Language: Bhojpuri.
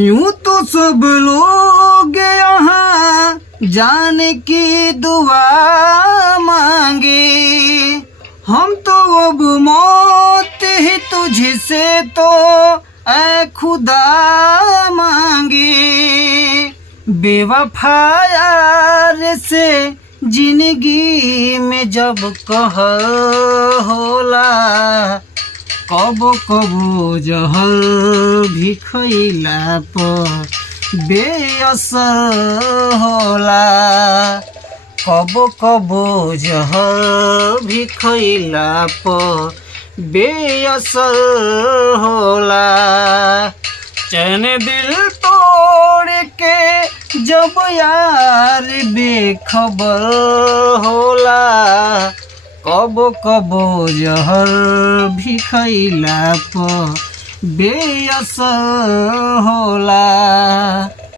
यूं तो सब लोग यहाँ जाने की दुआ मांगे, हम तो अब मौत ही तुझसे तो ऐ खुदा मांगे। बेवफा यार से जिंदगी में जब कहर होला, कबो कबो जहर भी खइला पर बेअसर होला। कबो कबो जहर भी खइला पर बेअसर होला। चैन दिल तोड़ के जब यार बेखबर होला, कबो कबो जहर भी खइला पर बेअसर होला।